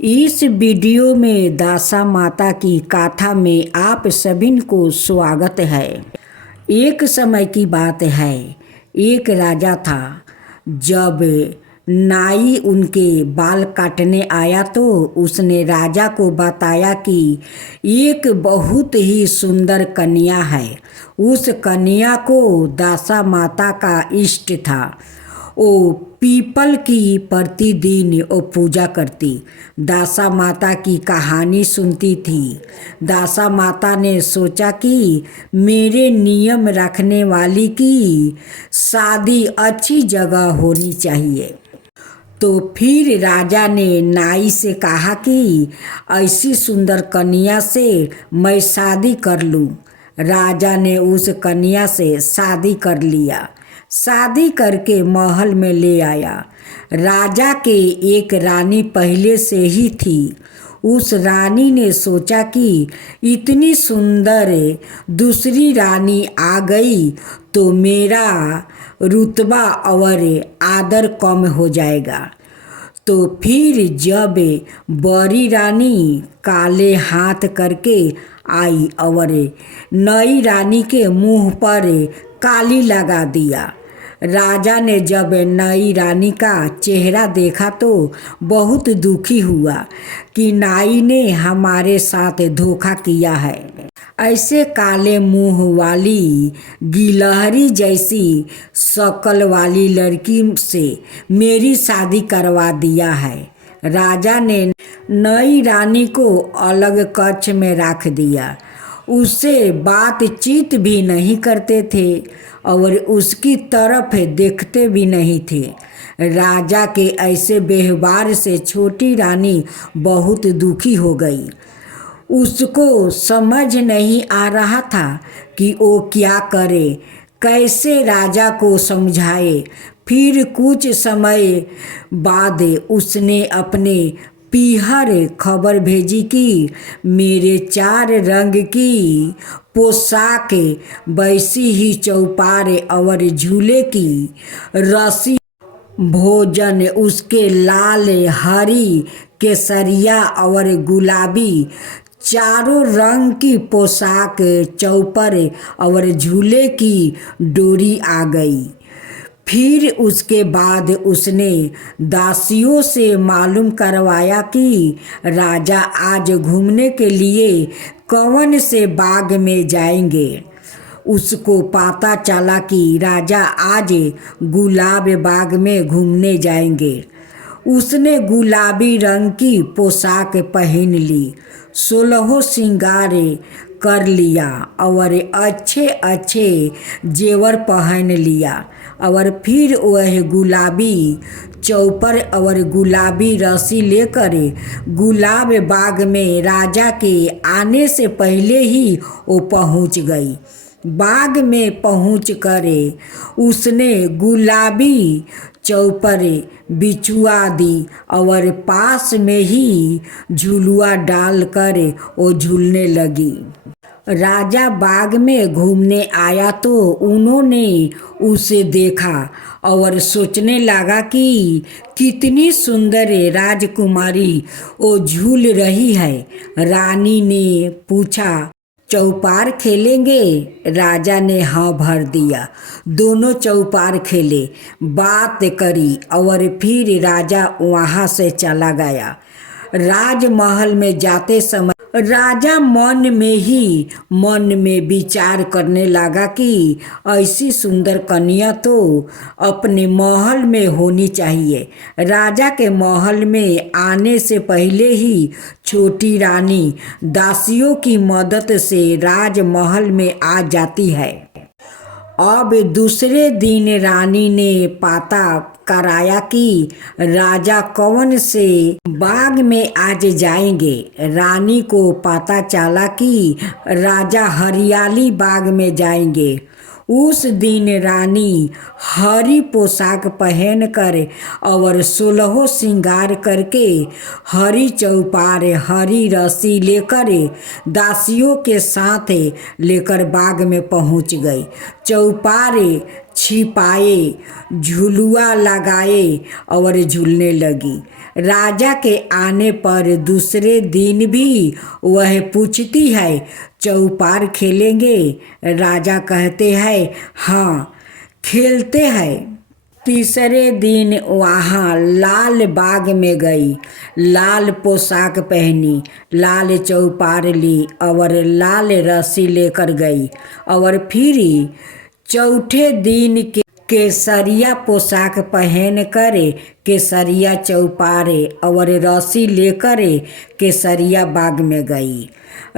इस वीडियो में दासा माता की गाथा में आप सभी को स्वागत है। एक समय की बात है, एक राजा था। जब नाई उनके बाल काटने आया तो उसने राजा को बताया कि एक बहुत ही सुंदर कन्या है। उस कन्या को दासा माता का इष्ट था। वो पीपल की प्रतिदिन वो पूजा करती, दासा माता की कहानी सुनती थी। दासा माता ने सोचा कि मेरे नियम रखने वाली की शादी अच्छी जगह होनी चाहिए। तो फिर राजा ने नाई से कहा कि ऐसी सुंदर कन्या से मैं शादी कर लूं। राजा ने उस कन्या से शादी कर लिया। शादी करके महल में ले आया। राजा के एक रानी पहले से ही थी। उस रानी ने सोचा कि इतनी सुंदर दूसरी रानी आ गई तो मेरा रुतबा और आदर कम हो जाएगा। तो फिर जब बड़ी रानी काले हाथ करके आई और नई रानी के मुंह पर काली लगा दिया। राजा ने जब नई रानी का चेहरा देखा तो बहुत दुखी हुआ कि नाई ने हमारे साथ धोखा किया है। ऐसे काले मुंह वाली गिलहरी जैसी शक्ल वाली लड़की से मेरी शादी करवा दिया है। राजा ने नई रानी को अलग कक्ष में रख दिया। उससे बातचीत भी नहीं करते थे और उसकी तरफ देखते भी नहीं थे। राजा के ऐसे व्यवहार से छोटी रानी बहुत दुखी हो गई। उसको समझ नहीं आ रहा था कि वो क्या करे, कैसे राजा को समझाए। फिर कुछ समय बाद उसने अपने पीहर खबर भेजी कि मेरे 4 रंग की पोशाक, वैसी ही चौपार और झूले की रस्सी, भोजन उसके लाल, हरी, केसरिया और गुलाबी चारों रंग की पोशाक, चौपर और झूले की डोरी आ गई। फिर उसके बाद उसने दासियों से मालूम करवाया कि राजा आज घूमने के लिए कौन से बाग में जाएंगे। उसको पता चला कि राजा आज गुलाब बाग में घूमने जाएंगे। उसने गुलाबी रंग की पोशाक पहन ली, 16 श्रृंगार कर लिया और अच्छे अच्छे जेवर पहन लिया और फिर वह गुलाबी चौपर और गुलाबी रस्सी लेकर गुलाब बाग में राजा के आने से पहले ही वो पहुंच गई। बाग में पहुँच कर उसने गुलाबी चौपर बिछुआ दी और पास में ही झुलुआ डालकर वो झूलने लगी। राजा बाग में घूमने आया तो उन्होंने उसे देखा और सोचने लगा कि कितनी सुंदर राजकुमारी वो झूल रही है। रानी ने पूछा, चौपार खेलेंगे? राजा ने हाँ भर दिया। दोनों चौपार खेले, बात करी और फिर राजा वहाँ से चला गया। राजमहल में जाते समय राजा मन में विचार करने लगा कि ऐसी सुंदर कन्या तो अपने महल में होनी चाहिए। राजा के महल में आने से पहले ही छोटी रानी दासियों की मदद से राजमहल में आ जाती है। अब दूसरे दिन रानी ने पता कराया कि राजा कौन से बाग में आज जाएंगे। रानी को पता चला कि राजा हरियाली बाग में जाएंगे। उस दिन रानी हरी पोशाक पहनकर और 16 श्रृंगार करके हरी चौपार, हरी रस्सी लेकर दासियों के साथ लेकर बाग में पहुंच गई। चौपार छिपाए, झुलुआ लगाए और झूलने लगी। राजा के आने पर दूसरे दिन भी वह पूछती है, चौपार खेलेंगे? राजा कहते हैं, हाँ खेलते हैं। तीसरे दिन वहाँ लाल बाग में गई, लाल पोशाक पहनी, लाल चौपार ली और लाल रस्सी लेकर गई और फिर चौथे दिन केसरिया पोशाक पहन कर केसरिया चौपारे और रस्सी लेकर केसरिया बाग में गई।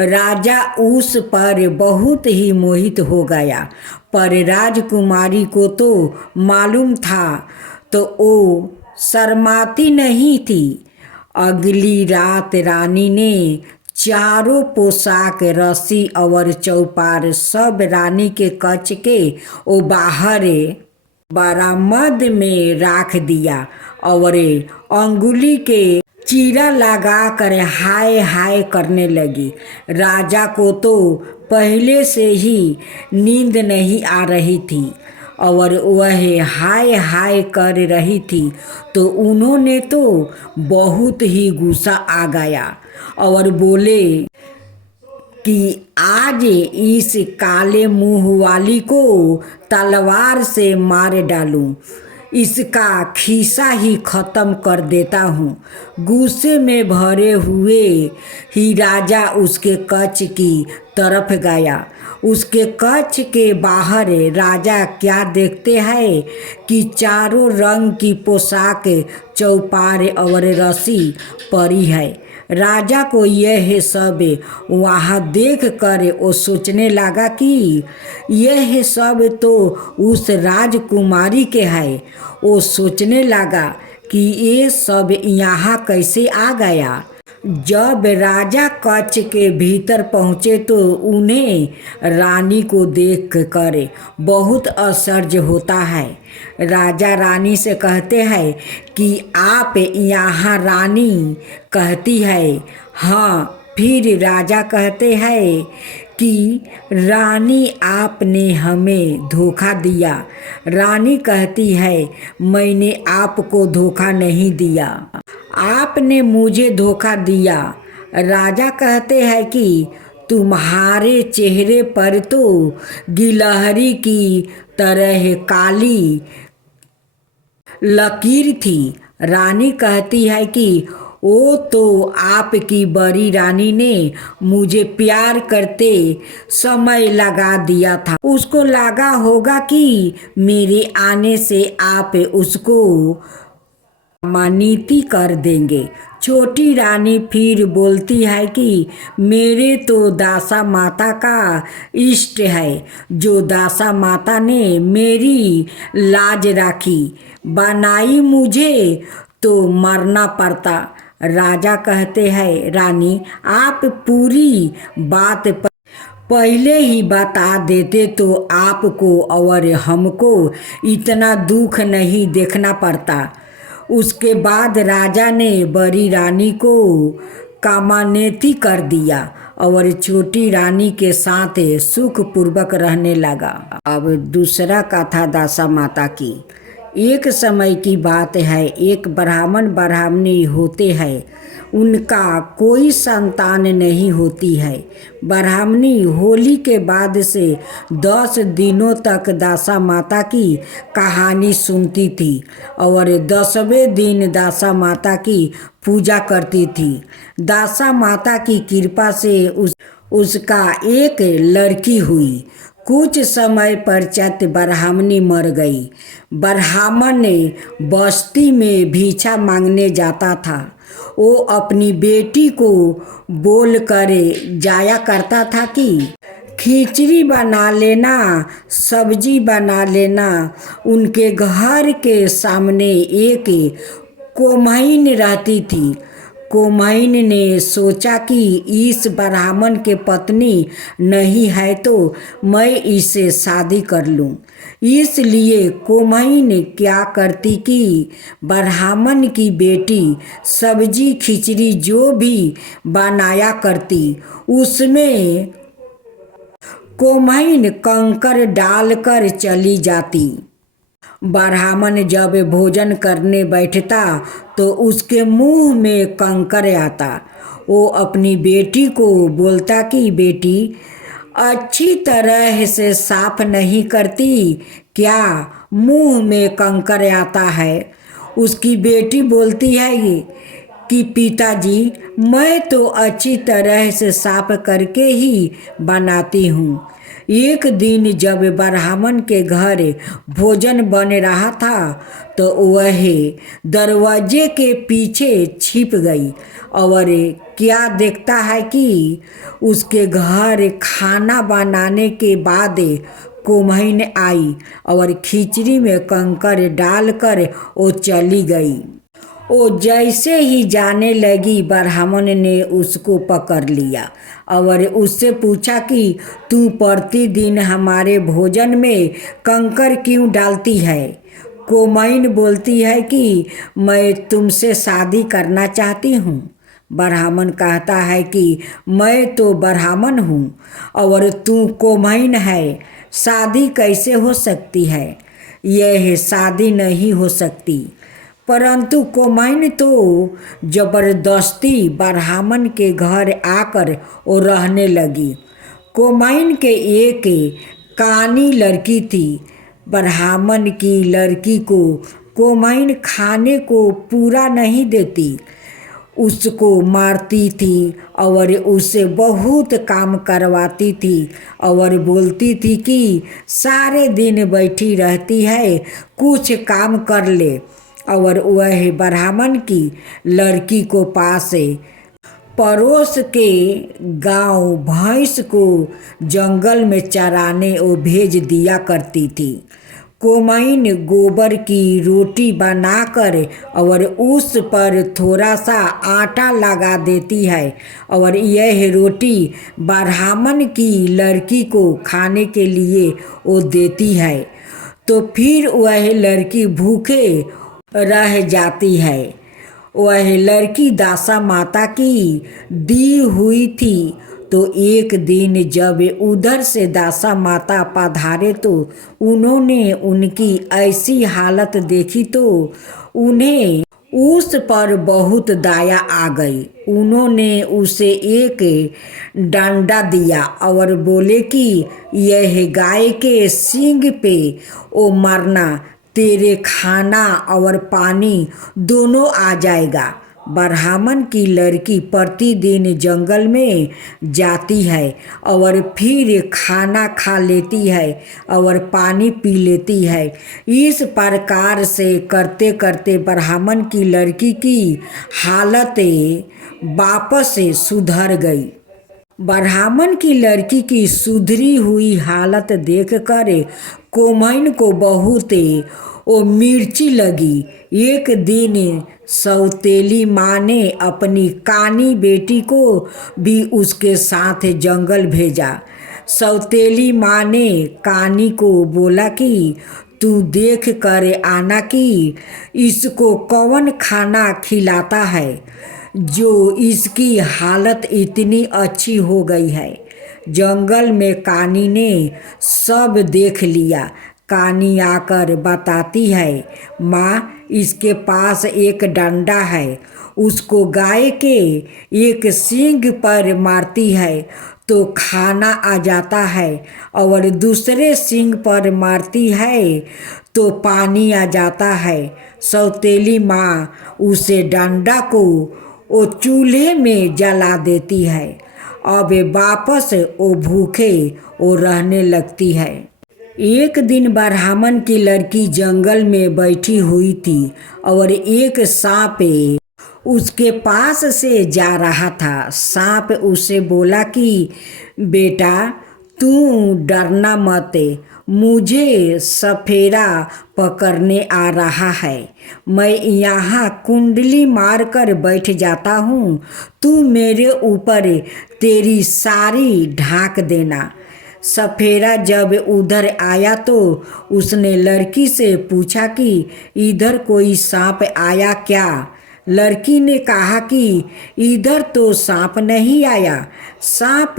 राजा उस पर बहुत ही मोहित हो गया, पर राजकुमारी को तो मालूम था तो वो शर्माती नहीं थी। अगली रात रानी ने चारों पोशाक, रस्सी और चौपार सब रानी के कच्छ के वो बाहर बरामद में रख दिया और अंगुली के चीरा लगा कर हाय हाय करने लगी। राजा को तो पहले से ही नींद नहीं आ रही थी और वह हाय हाय कर रही थी तो उन्होंने तो बहुत ही गुस्सा आ गया और बोले कि आज इस काले मुंह वाली को तलवार से मार डालूं, इसका खीसा ही खत्म कर देता हूँ। गुस्से में भरे हुए ही राजा उसके कच्छ की तरफ गया। उसके कच्छ के बाहर राजा क्या देखते हैं कि चारों रंग की पोशाक, चौपार और रस्सी पड़ी है। राजा को यह सब वहाँ देख कर वो सोचने लगा कि यह सब तो उस राजकुमारी के है। वो सोचने लगा कि ये सब यहाँ कैसे आ गया। जब राजा कच्छ के भीतर पहुँचे तो उन्हें रानी को देख कर बहुत आश्चर्य होता है। राजा रानी से कहते हैं कि आप यहाँ? रानी कहती है, हाँ। फिर राजा कहते हैं कि रानी आपने हमें धोखा दिया। रानी कहती है, मैंने आपको धोखा नहीं दिया, आपने मुझे धोखा दिया। राजा कहते हैं कि तुम्हारे चेहरे पर तो गिलहरी की तरह काली लकीर थी। रानी कहती है कि वो तो आपकी बड़ी रानी ने मुझे प्यार करते समय लगा दिया था। उसको लगा होगा कि मेरे आने से आप उसको मानिती कर देंगे। छोटी रानी फिर बोलती है कि मेरे तो दासा माता का इष्ट है, जो दासा माता ने मेरी लाज राखी, बनाई मुझे तो मरना पड़ता। राजा कहते हैं, रानी आप पूरी बात पहले ही बता देते तो आपको और हमको इतना दुख नहीं देखना पड़ता। उसके बाद राजा ने बड़ी रानी को कामानेती कर दिया और छोटी रानी के साथ सुखपूर्वक रहने लगा। अब दूसरा कथा दासा माता की। एक समय की बात है, एक ब्राह्मण ब्राह्मणी होते हैं, उनका कोई संतान नहीं होती है। ब्राह्मणी होली के बाद से 10 दिनों तक दासा माता की कहानी सुनती थी और 10वें दिन दासा माता की पूजा करती थी। दासा माता की कृपा से उसका एक लड़की हुई। कुछ समय पश्चात ब्राह्मणी मर गई। ब्राह्मण बस्ती में भिक्षा मांगने जाता था। वो अपनी बेटी को बोल कर जाया करता था कि खिचड़ी बना लेना, सब्जी बना लेना। उनके घर के सामने एक कोम्हैन रहती थी। कोम्हैन ने सोचा कि इस ब्राह्मण के पत्नी नहीं है तो मैं इससे शादी कर लूं। इसलिए कोम्हैन क्या करती कि ब्राह्मण की बेटी सब्जी खिचड़ी जो भी बनाया करती, उसमें कोम्हैन कंकर डालकर चली जाती। ब्राह्मण जब भोजन करने बैठता तो उसके मुंह में कंकर आता। वो अपनी बेटी को बोलता कि बेटी, अच्छी तरह से साफ नहीं करती क्या, मुंह में कंकर आता है। उसकी बेटी बोलती है कि पिताजी, मैं तो अच्छी तरह से साफ करके ही बनाती हूँ। एक दिन जब ब्राह्मण के घर भोजन बन रहा था तो वह दरवाजे के पीछे छिप गई और क्या देखता है कि उसके घर खाना बनाने के बाद कुम्हाइन आई और खिचड़ी में कंकर डालकर वो चली गई। वो जैसे ही जाने लगी ब्राह्मण ने उसको पकड़ लिया और उससे पूछा कि तू प्रतिदिन हमारे भोजन में कंकर क्यों डालती है। कुम्हाइन बोलती है कि मैं तुमसे शादी करना चाहती हूँ। ब्राह्मण कहता है कि मैं तो ब्राह्मण हूँ और तू कुम्हाइन है, शादी कैसे हो सकती है। यह शादी नहीं हो सकती। परंतु कुम्हाइन तो जबरदस्ती ब्राह्मण के घर आकर वो रहने लगी। कुम्हाइन के एक कानी लड़की थी। ब्राह्मण की लड़की को कुम्हाइन खाने को पूरा नहीं देती, उसको मारती थी और उससे बहुत काम करवाती थी और बोलती थी कि सारे दिन बैठी रहती है, कुछ काम कर ले। और वह ब्राह्मण की लड़की को पास पड़ोस के गांव भैंस को जंगल में चराने वो भेज दिया करती थी। कुम्हाइन गोबर की रोटी बनाकर और उस पर थोड़ा सा आटा लगा देती है और यह रोटी ब्राह्मण की लड़की को खाने के लिए वो देती है। तो फिर वह लड़की भूखे रह जाती है। वह लड़की दासा माता की दी हुई थी। तो एक दिन जब उधर से दासा माता पधारे तो उन्होंने उनकी ऐसी हालत देखी तो उन्हें उस पर बहुत दया आ गई। उन्होंने उसे एक डंडा दिया और बोले कि यह गाय के सींग पे ओ मारना, तेरे खाना और पानी दोनों आ जाएगा। ब्राह्मण की लड़की प्रतिदिन जंगल में जाती है और फिर खाना खा लेती है और पानी पी लेती है। इस प्रकार से करते करते ब्राह्मण की लड़की की हालत वापस सुधर गई। ब्राह्मण की लड़की की सुधरी हुई हालत देखकर कुम्हाइन को बहुत वो मिर्ची लगी। एक दिन सौतेली माँ ने अपनी कानी बेटी को भी उसके साथ जंगल भेजा। सौतेली माँ ने कानी को बोला कि तू देख कर आना कि इसको कौन खाना खिलाता है जो इसकी हालत इतनी अच्छी हो गई है। जंगल में कानी ने सब देख लिया। कानी आकर बताती है, माँ, इसके पास एक डंडा है, उसको गाय के एक सींग पर मारती है तो खाना आ जाता है और दूसरे सींग पर मारती है तो पानी आ जाता है। सौतेली माँ उसे डंडा को वो चूल्हे में जला देती है। अब वापस वो भूखे वो रहने लगती है। एक दिन ब्राह्मण की लड़की जंगल में बैठी हुई थी और एक सांप उसके पास से जा रहा था। सांप उसे बोला कि बेटा, तू डरना मत, मुझे सफेरा पकड़ने आ रहा है। मैं यहाँ कुंडली मारकर बैठ जाता हूँ, तू मेरे ऊपर तेरी साड़ी ढाक देना। सफेरा जब उधर आया तो उसने लड़की से पूछा कि इधर कोई सांप आया क्या। लड़की ने कहा कि इधर तो सांप नहीं आया। सांप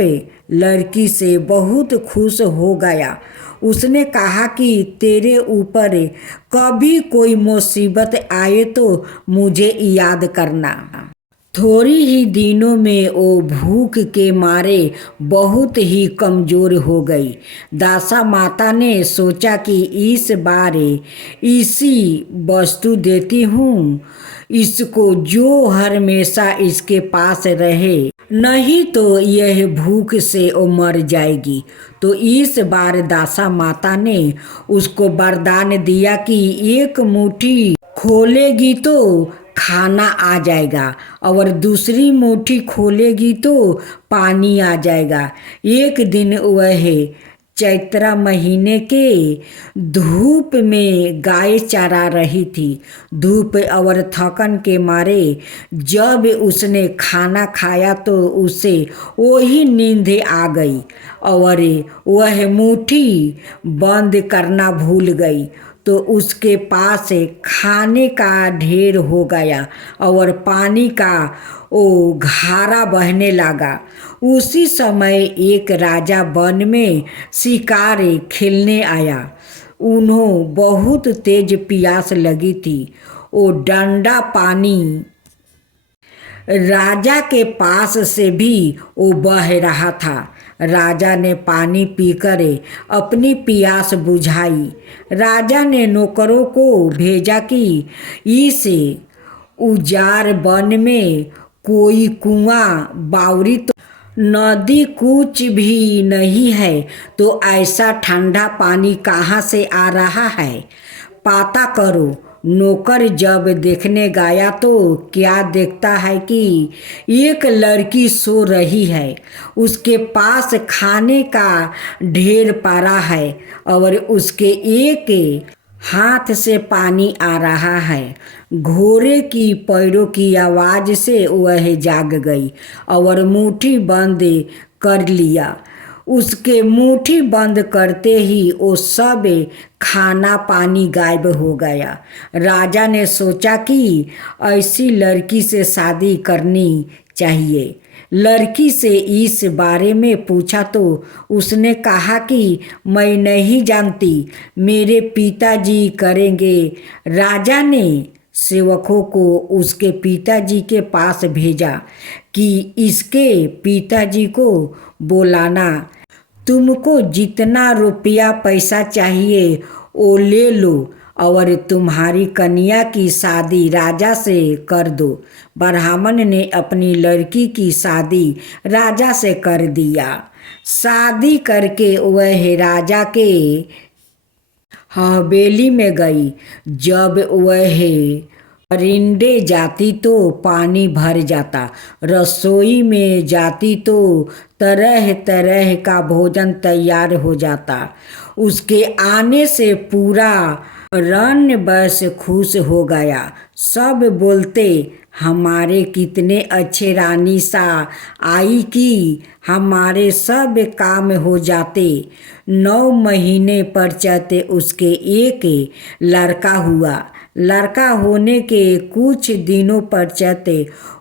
लड़की से बहुत खुश हो गया। उसने कहा कि तेरे ऊपर कभी कोई मुसीबत आए तो मुझे याद करना। थोड़ी ही दिनों में वो भूख के मारे बहुत ही कमज़ोर हो गई। दासा माता ने सोचा कि इस बार इसी वस्तु देती हूँ इसको, जो हमेशा इसके पास रहे, नहीं तो यह भूख से वो मर जाएगी। तो इस बार दासा माता ने उसको वरदान दिया कि एक मुट्ठी खोलेगी तो खाना आ जाएगा और दूसरी मुट्ठी खोलेगी तो पानी आ जाएगा। एक दिन वह चैत्र महीने के धूप में गाय चरा रही थी। धूप और थकन के मारे जब उसने खाना खाया तो उसे वही नींद आ गई और वह मुट्ठी बंद करना भूल गई। तो उसके पास खाने का ढेर हो गया और पानी का वो घारा बहने लगा। उसी समय एक राजा वन में शिकार खेलने आया। उन्हें बहुत तेज प्यास लगी थी। वो डंडा पानी राजा के पास से भी वो बह रहा था। राजा ने पानी पीकर अपनी प्यास बुझाई। राजा ने नौकरों को भेजा कि इस उजाड़ वन में कोई कुआं, बावड़ी तो नदी कुछ भी नहीं है, तो ऐसा ठंडा पानी कहाँ से आ रहा है, पता करो। नौकर जब देखने गया तो क्या देखता है कि एक लड़की सो रही है। उसके पास खाने का ढेर पड़ा है और उसके एक हाथ से पानी आ रहा है। घोड़े की पैरों की आवाज़ से वह जाग गई और मुट्ठी बंद कर लिया। उसके मुट्ठी बंद करते ही वो सब खाना पानी गायब हो गया। राजा ने सोचा कि ऐसी लड़की से शादी करनी चाहिए। लड़की से इस बारे में पूछा तो उसने कहा कि मैं नहीं जानती, मेरे पिताजी करेंगे। राजा ने सेवकों को उसके पिताजी के पास भेजा कि इसके पिताजी को बोलाना, तुमको जितना रुपया पैसा चाहिए वो ले लो और तुम्हारी कन्या की शादी राजा से कर दो। ब्राह्मण ने अपनी लड़की की शादी राजा से कर दिया। शादी करके वह राजा के हवेली में गई। जब वह परिंदे जाती तो पानी भर जाता, रसोई में जाती तो तरह तरह का भोजन तैयार हो जाता। उसके आने से पूरा रन बस खुश हो गया। सब बोलते हमारे कितने अच्छे रानी सा आई कि हमारे सब काम हो जाते। 9 महीने पश्चात उसके एक लड़का हुआ। लड़का होने के कुछ दिनों पश्चात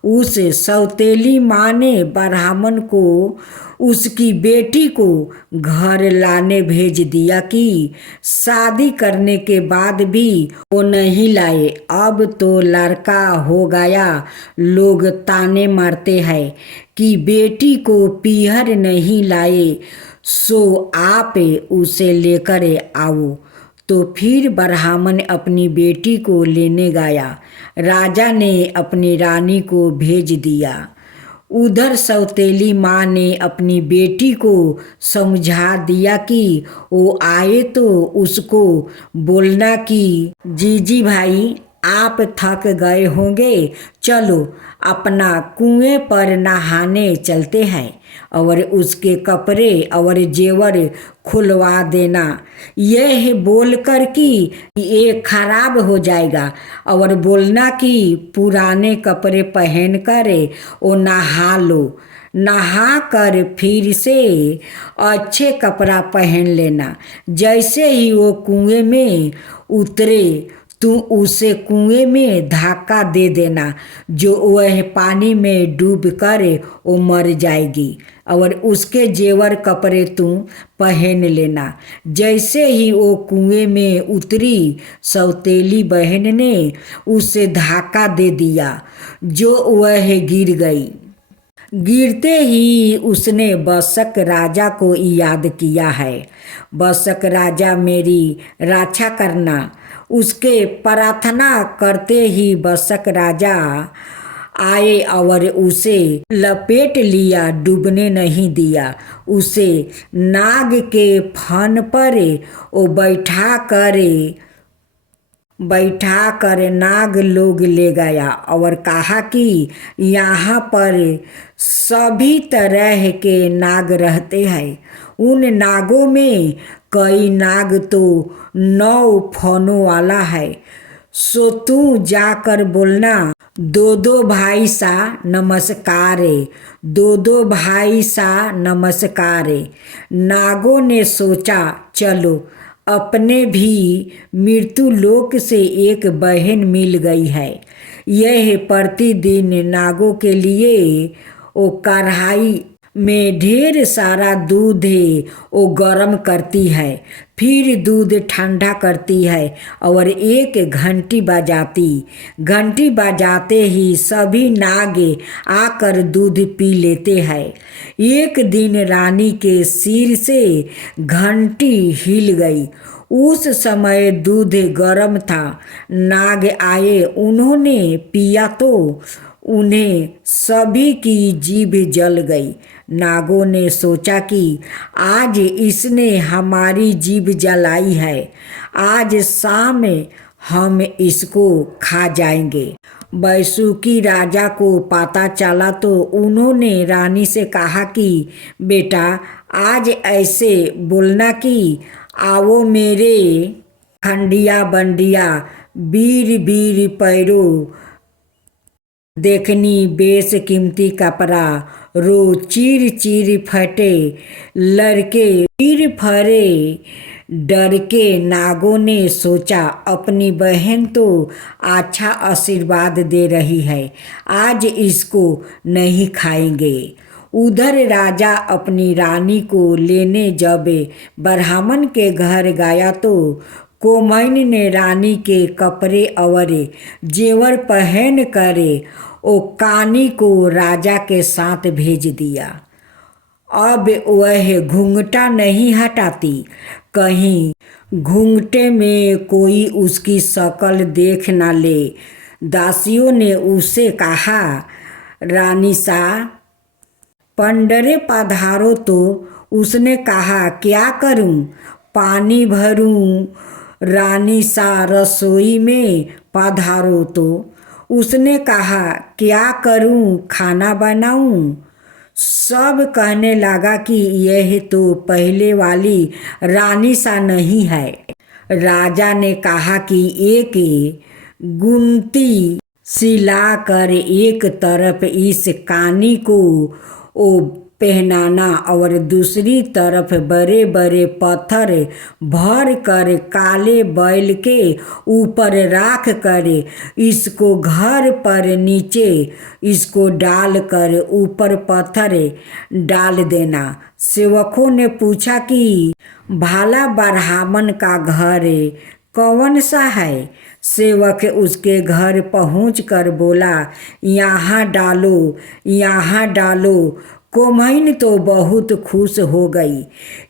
उस सौतेली माँ ने ब्राह्मण को उसकी बेटी को घर लाने भेज दिया कि शादी करने के बाद भी वो नहीं लाए। अब तो लड़का हो गया, लोग ताने मारते हैं कि बेटी को पीहर नहीं लाए, सो आप उसे लेकर आओ। तो फिर ब्राह्मण अपनी बेटी को लेने गया। राजा ने अपनी रानी को भेज दिया। उधर सौतेली माँ ने अपनी बेटी को समझा दिया कि वो आए तो उसको बोलना कि जीजी भाई आप थक गए होंगे, चलो अपना कुएं पर नहाने चलते हैं और उसके कपड़े और जेवर खुलवा देना। यह बोलकर कि ये खराब हो जाएगा और बोलना कि पुराने कपड़े पहन कर वो नहा लो, नहा कर फिर से अच्छे कपड़ा पहन लेना। जैसे ही वो कुएं में उतरे तू उसे कुएं में धक्का दे देना, जो वह पानी में डूब कर वो मर जाएगी, और उसके जेवर कपड़े तू पहन लेना। जैसे ही वो कुएं में उतरी, सौतेली बहन ने उसे धक्का दे दिया, जो वह गिर गई। गिरते ही उसने बसक राजा को याद किया है। बसक राजा मेरी रक्षा करना। उसके प्रार्थना करते ही बसक राजा आए और उसे लपेट लिया, डूबने नहीं दिया। उसे नाग के फन पर वो बैठा कर नाग लोग ले गया और कहा कि यहाँ पर सभी तरह के नाग रहते हैं। उन नागों में कई नाग तो 9 फनों वाला है। सो तू जाकर बोलना, दो दो भाई सा नमस्कार, दो दो भाई सा नमस्कार। नागों ने सोचा, चलो अपने भी मृत्यु लोक से एक बहन मिल गई है। यह प्रतिदिन नागों के लिए वो कढ़ाई में ढेर सारा दूध वो गर्म करती है, फिर दूध ठंडा करती है और एक घंटी बजाते ही सभी नाग आकर दूध पी लेते हैं। एक दिन रानी के सिर से घंटी हिल गई। उस समय दूध गर्म था। नाग आए, उन्होंने पिया तो उन्हें सभी की जीभ जल गई। नागों ने सोचा कि आज इसने हमारी जीभ जलाई है, आज शाम हम इसको खा जाएंगे। बैसुकी राजा को पता चला तो उन्होंने रानी से कहा कि बेटा, आज ऐसे बोलना कि आओ मेरे खंडिया बंडिया, वीर वीर पैरो देखनी, बेस कीमती कपड़ा रो चीर चीर फटे, लड़के पीर फरे डर के। नागों ने सोचा, अपनी बहन तो अच्छा आशीर्वाद दे रही है, आज इसको नहीं खाएंगे। उधर राजा अपनी रानी को लेने जब ब्राह्मण के घर गया तो कोमैन ने रानी के कपड़े और जेवर पहन कर ओ कानी को राजा के साथ भेज दिया। अब वह घूंघटा नहीं हटाती, कहीं घूंघटे में कोई उसकी शक्ल देख न ले। दासियों ने उससे कहा, रानी सा पंडरे पधारो। तो उसने कहा, क्या करूं, पानी भरूं। रानी सा रसोई में पधारो। तो उसने कहा, क्या करूं, खाना बनाऊं। सब कहने लगा कि यह तो पहले वाली रानी सा नहीं है। राजा ने कहा कि एक गुंती सिलाकर एक तरफ इस कानी को ओ पहनाना और दूसरी तरफ बड़े बड़े पत्थर भर कर काले बैल के ऊपर राख कर इसको घर पर नीचे इसको डाल कर ऊपर पत्थर डाल देना। सेवकों ने पूछा कि भाला ब्राह्मण का घर कौन सा है। सेवक उसके घर पहुंचकर बोला, यहाँ डालो, यहाँ डालो। कोमैन तो बहुत खुश हो गई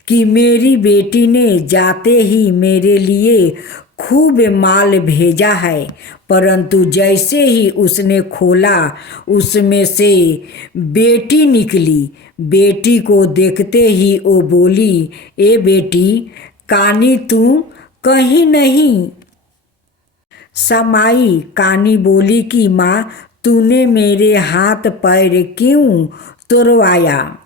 कि मेरी बेटी ने जाते ही मेरे लिए खूब माल भेजा है। परंतु जैसे ही उसने खोला, उसमें से बेटी निकली। बेटी को देखते ही वो बोली, ए बेटी, कानी तू कहीं नहीं समाई। कानी बोली कि माँ, तूने मेरे हाथ पैर क्यों तोड़वाया।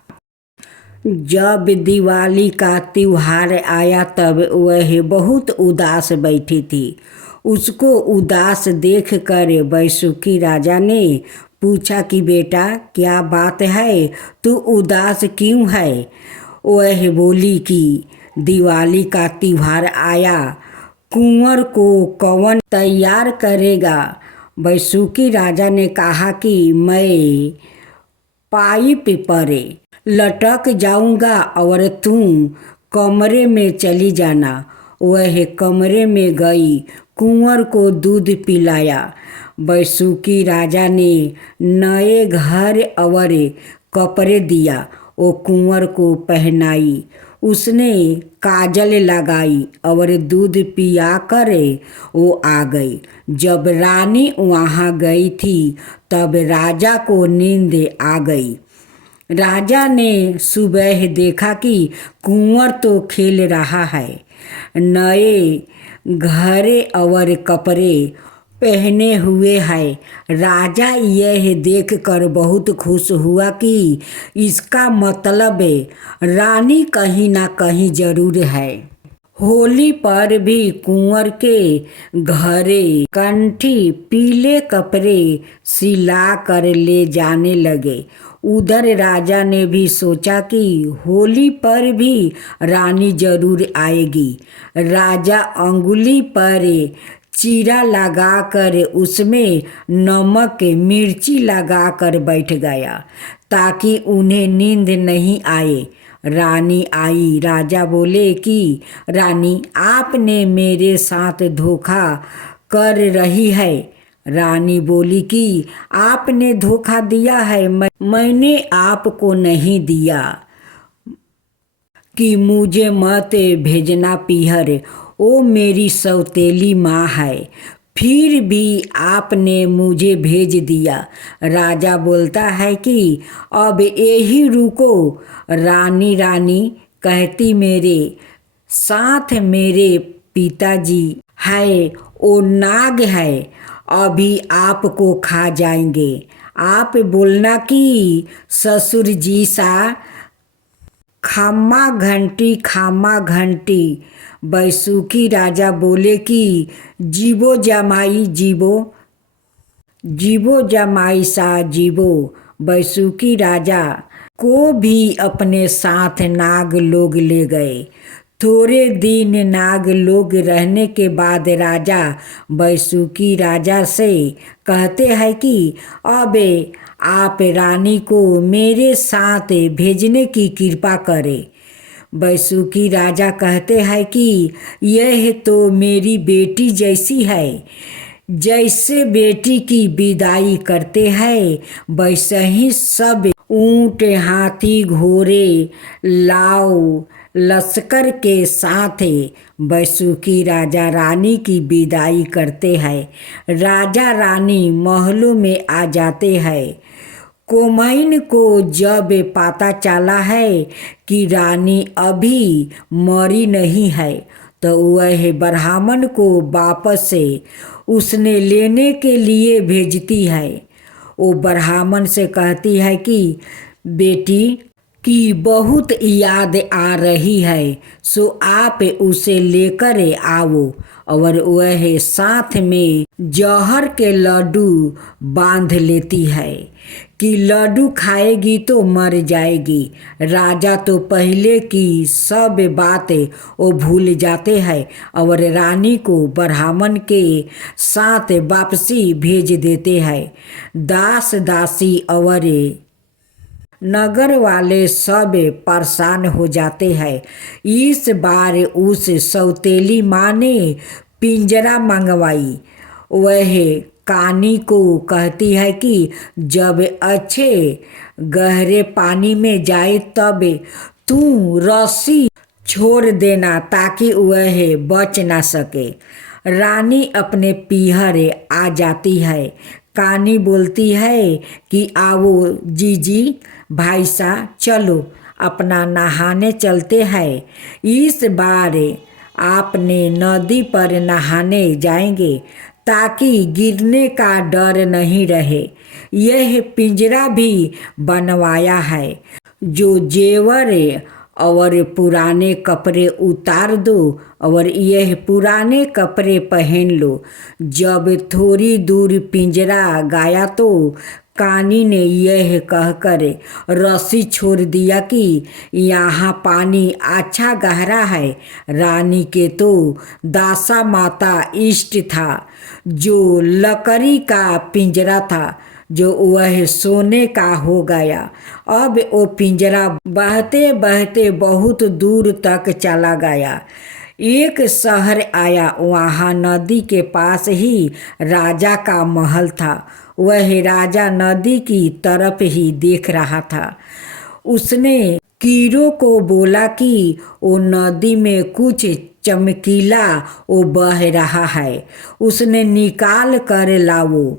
जब दिवाली का त्योहार आया तब वह बहुत उदास बैठी थी। उसको उदास देखकर बैसुकी राजा ने पूछा कि बेटा, क्या बात है, तू उदास क्यों है। वह बोली कि दिवाली का त्योहार आया, कुंवर को कौन तैयार करेगा। बैसुकी राजा ने कहा कि मैं पाइप पर लटक जाऊंगा और तुम कमरे में चली जाना। वह कमरे में गई, कुंवर को दूध पिलाया। बैसुकी राजा ने नए घर और कपड़े दिया, वो कुंवर को पहनाई। उसने काजल लगाई और दूध पिया कर वो आ गई। जब रानी वहाँ गई थी तब राजा को नींद आ गई। राजा ने सुबह देखा कि कुंवर तो खेल रहा है, नए घरे और कपड़े पहने हुए है। राजा यह देखकर बहुत खुश हुआ कि इसका मतलब रानी कहीं ना कहीं जरूर है। होली पर भी कुंवर के घरे कंठी पीले कपड़े सिला कर ले जाने लगे। उधर राजा ने भी सोचा कि होली पर भी रानी जरूर आएगी। राजा अंगुली पर चीरा लगाकर उसमें नमक मिर्ची लगाकर बैठ गया ताकि उन्हें नींद नहीं आए। रानी आई। राजा बोले कि रानी, आपने मेरे साथ धोखा कर रही है। रानी बोली कि आपने धोखा दिया है, मैंने आपको नहीं दिया कि मुझे मत भेजना पीहर, वो मेरी सौतेली माँ है, फिर भी आपने मुझे भेज दिया। राजा बोलता है कि अब यही रुको। रानी कहती मेरे साथ मेरे पिताजी है, वो नाग है, अभी आपको खा जाएंगे। आप बोलना कि ससुर जी सा खामा घंटी। बैसुकी राजा बोले कि जीवो जमाई सा जीवो। बैसुकी राजा को भी अपने साथ नाग लोग ले गए। थोड़े दिन नाग लोग रहने के बाद राजा बैसुकी राजा से कहते हैं कि अब आप रानी को मेरे साथ भेजने की कृपा करें। बैसुकी राजा कहते हैं कि यह तो मेरी बेटी जैसी है, जैसे बेटी की विदाई करते हैं वैसे ही सब ऊंट, हाथी, घोड़े, लाव लश्कर के साथ बैसुकी राजा रानी की विदाई करते हैं। राजा रानी महलों में आ जाते हैं। कोमैन को जब पता चला है कि रानी अभी मरी नहीं है तो वह ब्राह्मण को वापस से उसने लेने के लिए भेजती है। वो ब्राह्मण से कहती है कि बेटी की बहुत याद आ रही है, सो आप उसे लेकर आओ। और वह साथ में जहर के लड्डू बांध लेती है कि लड्डू खाएगी तो मर जाएगी। राजा तो पहले की सब बातें वो भूल जाते हैं और रानी को ब्राह्मण के साथ वापसी भेज देते हैं। दास दासी और नगर वाले सब परेशान हो जाते हैं। इस बार उस सौतेली माँ ने पिंजरा मंगवाई। वह कानी को कहती है कि जब अच्छे गहरे पानी में जाए तब तू रस्सी छोड़ देना ताकि वह बच ना सके। रानी अपने पीहर आ जाती है। कानी बोलती है कि आओ जीजी भाई साहब, चलो अपना नहाने चलते हैं। इस बार आपने नदी पर नहाने जाएंगे ताकि गिरने का डर नहीं रहे। यह पिंजरा भी बनवाया है। जो जेवर और पुराने कपड़े उतार दो और यह पुराने कपड़े पहन लो। जब थोड़ी दूर पिंजरा गया तो कानी ने यह कहकर रस्सी छोड़ दिया कि यहाँ पानी अच्छा गहरा है। रानी के तो दासा माता इष्ट था, जो लकड़ी का पिंजरा था, जो वह सोने का हो गया। अब वो पिंजरा बहते बहते बहुत दूर तक चला गया। एक शहर आया, वहाँ नदी के पास ही राजा का महल था। वह राजा नदी की तरफ ही देख रहा था। उसने कीड़ों को बोला कि वो नदी में कुछ चमकीला वो बह रहा है, उसने निकाल कर लाओ।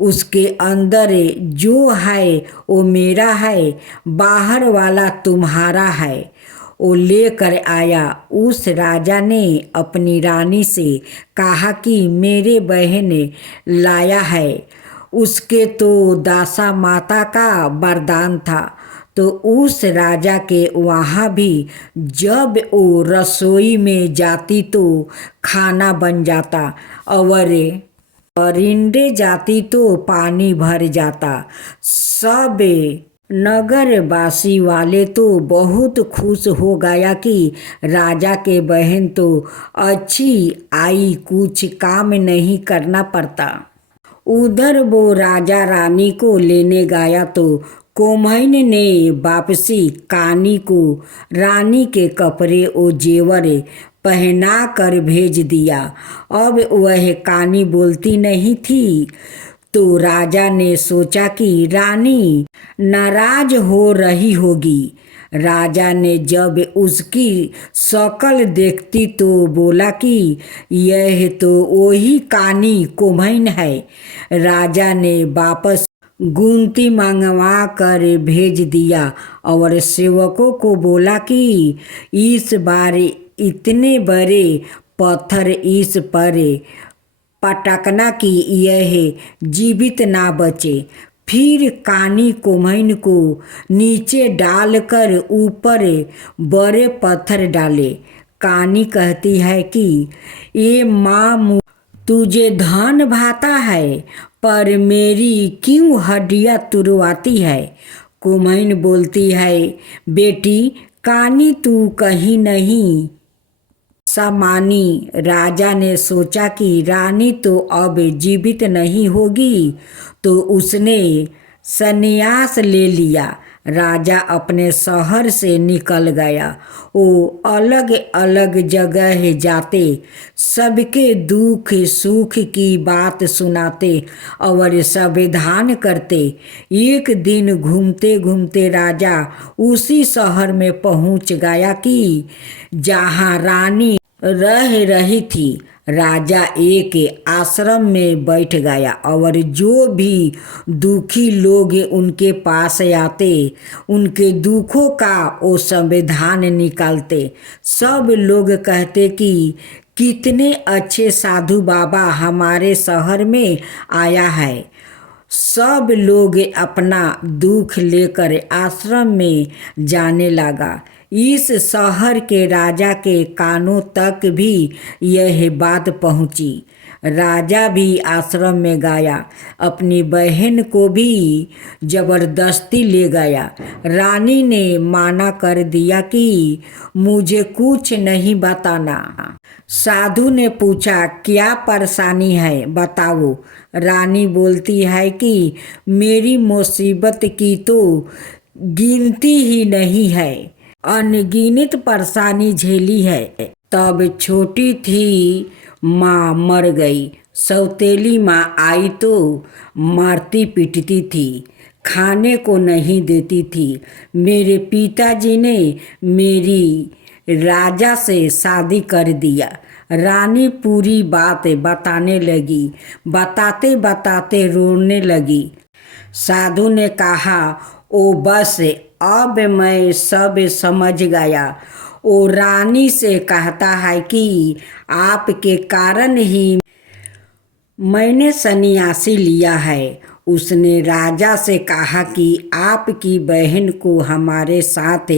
उसके अंदर जो है वो मेरा है, बाहर वाला तुम्हारा है। वो लेकर आया। उस राजा ने अपनी रानी से कहा कि मेरे बहन लाया है। उसके तो दासा माता का वरदान था। तो उस राजा के वहाँ भी जब वो रसोई में जाती तो खाना बन जाता, और परिंदे जाती तो पानी भर जाता। सब नगरवासी वाले तो बहुत खुश हो गया कि राजा के बहन तो अच्छी आई, कुछ काम नहीं करना पड़ता। उधर वो राजा रानी को लेने गया तो कोमैन ने वापसी कानी को रानी के कपड़े और जेवर पहना कर भेज दिया। अब वह कानी बोलती नहीं थी। तो राजा ने सोचा कि रानी नाराज हो रही होगी। राजा ने जब उसकी शक्ल देखती तो बोला कि यह तो वही कानी कोमैन है। राजा ने वापस गुमती मंगवा कर भेज दिया और सेवकों को बोला कि इस बार इतने बड़े पत्थर इस पर पटकना कि यह जीवित ना बचे। फिर कानी कोमैन को नीचे डालकर ऊपर बड़े पत्थर डाले। कानी कहती है कि ये माँ, तुझे धन भाता है, पर मेरी क्यों हड्डियाँ तुड़वाती है। कोमैन बोलती है, बेटी कानी तू कहीं नहीं समानी। राजा ने सोचा कि रानी तो अब जीवित नहीं होगी, तो उसने संन्यास ले लिया। राजा अपने शहर से निकल गया। वो अलग अलग जगह जाते, सबके दुख सुख की बात सुनाते और संविधान करते। एक दिन घूमते घूमते राजा उसी शहर में पहुंच गया कि जहां रानी रह रही थी। राजा एक आश्रम में बैठ गया और जो भी दुखी लोग उनके पास आते, उनके दुखों का वो संविधान निकालते। सब लोग कहते कि कितने अच्छे साधु बाबा हमारे शहर में आया है। सब लोग अपना दुख लेकर आश्रम में जाने लगा। इस शहर के राजा के कानों तक भी यह बात पहुंची। राजा भी आश्रम में गया, अपनी बहन को भी जबरदस्ती ले गया। रानी ने माना कर दिया कि मुझे कुछ नहीं बताना। साधु ने पूछा, क्या परेशानी है, बताओ। रानी बोलती है कि मेरी मुसीबत की तो गिनती ही नहीं है, अनगिनत परेशानी झेली है। तब छोटी थी माँ मर गई। सौतेली माँ आई तो मारती पीटती थी, खाने को नहीं देती थी। मेरे पिताजी ने मेरी राजा से शादी कर दिया। रानी पूरी बात बताने लगी। बताते बताते रोने लगी। साधु ने कहा, ओ बस, अब मैं सब समझ गया। वो रानी से कहता है कि आपके कारण ही मैंने सन्यासी लिया है। उसने राजा से कहा कि आपकी बहन को हमारे साथ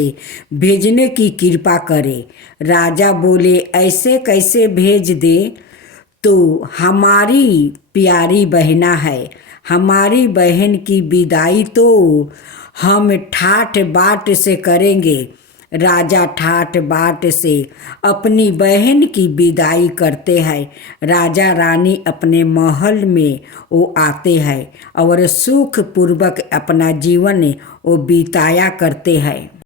भेजने की कृपा करे। राजा बोले, ऐसे कैसे भेज दे, तो हमारी प्यारी बहना है, हमारी बहन की विदाई तो हम ठाठ बाट से करेंगे। राजा ठाठ बाट से अपनी बहन की विदाई करते हैं। राजा रानी अपने महल में वो आते हैं और सुख पूर्वक अपना जीवन वो बिताया करते हैं।